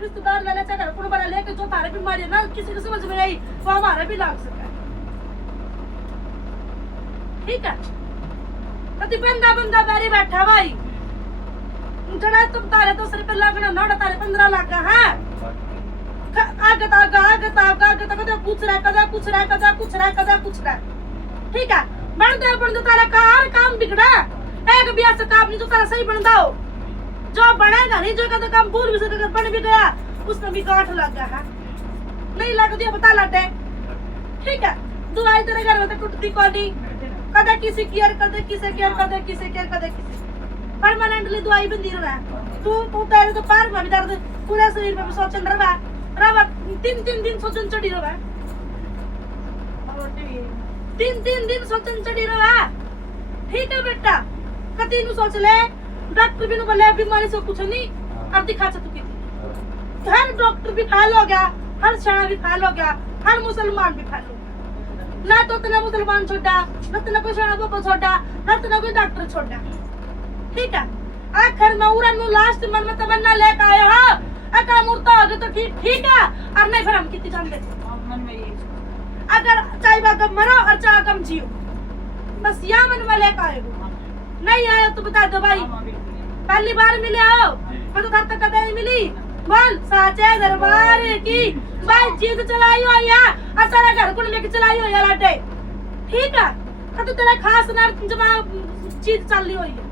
रिश्तेदार ले लेते घर को बना लेके जो तारे बीमारी है ना किसी को समझ में आई वो हमारे भी लग सकता है। ठीक है कति बंदा बंदा बैरी बैठा भाई उठना तुम तारे दूसरे पे लगना ना तारे 15 लाख का है आगे कदा पूछ रहा है ठीक है बन दो तारा कार काम बिगड़ा एक भी ऐसा काम नहीं जो तारा सही बन दो जो बनेगा नहीं जो कदा काम भूल भी सके बन भी गया उसमें भी गांठ लग गया है नहीं लग दिया बता लटे ठीक है दवाई तेरे घर में तो टूटती कोनी कदा किसी केयर कदा किसी केयर कदा किसी केयर कदा किसी परमानेंटली दवाई बंदी रहा है तू तेरे तो पैर में भी दर्द पूरे शरीर में भी सोचन रहा 3 दिन सोचन चढ़ी रहा है 3 दिन सोचन चढ़ी रहा है ठीक है बेटा कति नु सोच ले डॉक्टर भी नु बोले बीमारी से कुछ नहीं अब दिखा तू की हर डॉक्टर भी फेल हो गया हर शाना भी फेल हो गया हर मुसलमान भी फेल हो गया ना तो तना मुसलमान छोड़ा ना तना कोई शाना बाबा छोड़ा ना तना कोई डॉक्टर छोड़ा ठीक है आखिर में उरा नु लास्ट मन में तमन्ना लेके आए हो अगर मुर्दा हो गया तो ठीक है और नहीं फिर हम कितनी जानते मन में ये अगर चाहे बागम मरो और चाहे कम जियो बस यहाँ मन में लेके आए हो नहीं आए तो बता दो भाई पहली बार मिले हो मैं तो घर तक कदे नहीं मिली बोल साचे दरबार की भाई चीज चलाई हो या और सारा घर को लेके चलाई हो या लाटे ठीक है तो तेरा खास ना जमा चीज चल रही हो है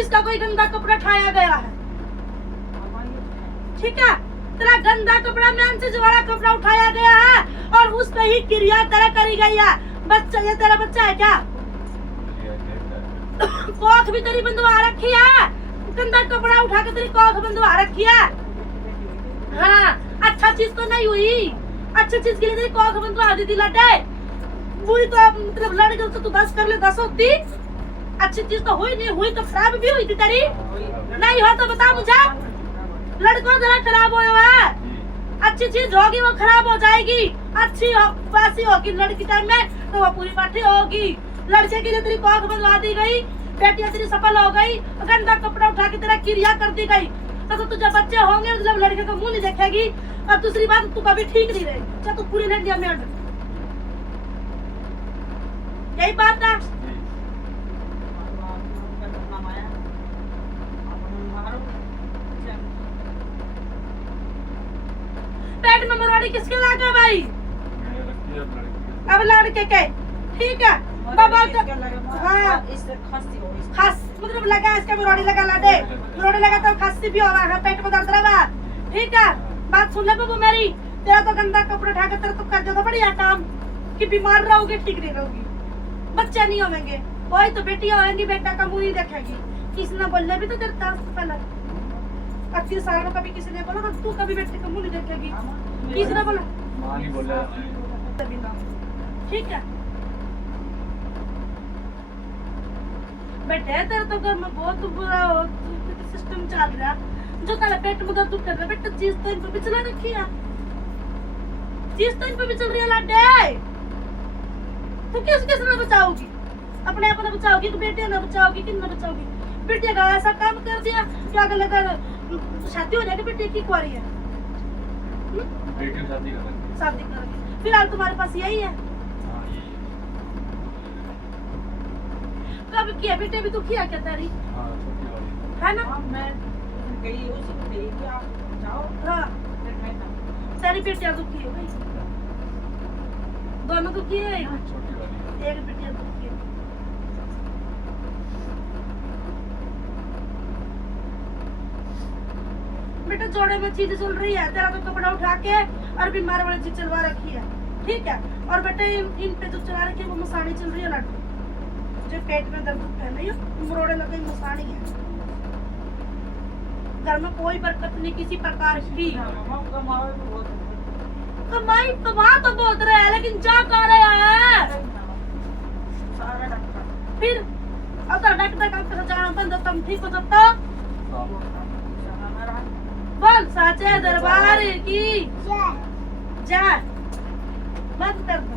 इसका कोई गंदा कपड़ा ठाया गया है ठीक है तेरा गंदा कपड़ा मैंने से वाला कपड़ा उठाया गया है और उस पे ही क्रिया तेरा करी गई है बच्चा ये तेरा बच्चा है क्या कोख भी तेरी बंधवा रखी है गंदा कपड़ा उठा के तेरी कोख बंधवा रखी है हाँ अच्छा चीज तो नहीं हुई अच्छी चीज के लिए तेरी कोख बंधवा दी थी लटे बुरी तो मतलब लड़के तो तू 10 कर ले 10 होती अच्छी चीज तो हुई नहीं हुई तो खराब भी हुई थी तेरी नहीं हो तो बता मुझे लड़कों जरा खराब हुआ है अच्छी चीज होगी वो खराब हो जाएगी अच्छी वैसी होगी लड़की टाइम में तो वो पूरी पाठी होगी लड़के की तेरी कोख बंधवा दी गई बेटियां तेरी सफल हो गई गंदा कपड़ा उठा के तेरा क्रिया कर दी गई तो तुझे बच्चे होंगे जब लड़के का मुंह नहीं देखेगी और दूसरी बात तू कभी ठीक नहीं रही चाहे तू पूरी नहीं दिया में यही बात है पेट में मरोड़ी किसके लगा भाई अब लड़के के ठीक है बाबा हाँ खास मतलब लगा इसका मरोड़ी लगा लाडे मरोड़ी लगा तो खांसी भी होगा है पेट में दर्द रहा ठीक है बात सुन ले बाबू मेरी तेरा तो गंदा कपड़ा उठा के तेरा तो कर दो बढ़िया काम कि बीमार रहोगे ठीक नहीं रहोगी बच्चे नहीं होंगे वही तो बेटियां होंगी बेटा का मुंह नहीं देखेगी किसी ने बोलने भी तो तेरे तरस पहला 25 साल में कभी किसी ने बोला तो तू कभी बेटे का मुंह नहीं देखेगी किसी ने बोला मां नहीं बोला ठीक है बेटे तेरे तो घर में बहुत बुरा सिस्टम चल रहा जो तेरा पेट में दर्द कर रहा बेटा चीज तो इन पे भी चला रखी है चीज तो इन पे भी चल रही है लाडे तो किस ना बचाओगी अपने आप ना बचाओगी कि बेटे ना बचाओगी कि ना बचाओगी बेटे का ऐसा काम कर दिया क्या अगर लगा शादी हो जाएगी बेटे की कुंवारी है बेटे शादी करेंगे फिलहाल तुम्हारे पास यही है कब किया बेटे भी तो किया क्या तेरी है ना मैं गई उसी को गई कि आप जाओ हां तेरी बेटियां तो की है भाई दोनों तो की है एक बेटियां तो की बेटा जोड़े में चीज चल रही है तेरा तो कपड़ा उठा के और बीमार वाली चीज चलवा रखी है ठीक है और बेटे इन पे जो चला रखी है वो मसानी चल रही है लड्डू जो पेट में दर्द है नहीं मरोड़े लगे मसानी है घर में कोई बरकत नहीं किसी प्रकार की कमाई कमा तो बहुत रहे हैं लेकिन जा कह रहे हैं फिर अगर डॉक्टर का जाना बंद तुम ठीक हो सकता बोल साचे दरबार की जय बंद कर दो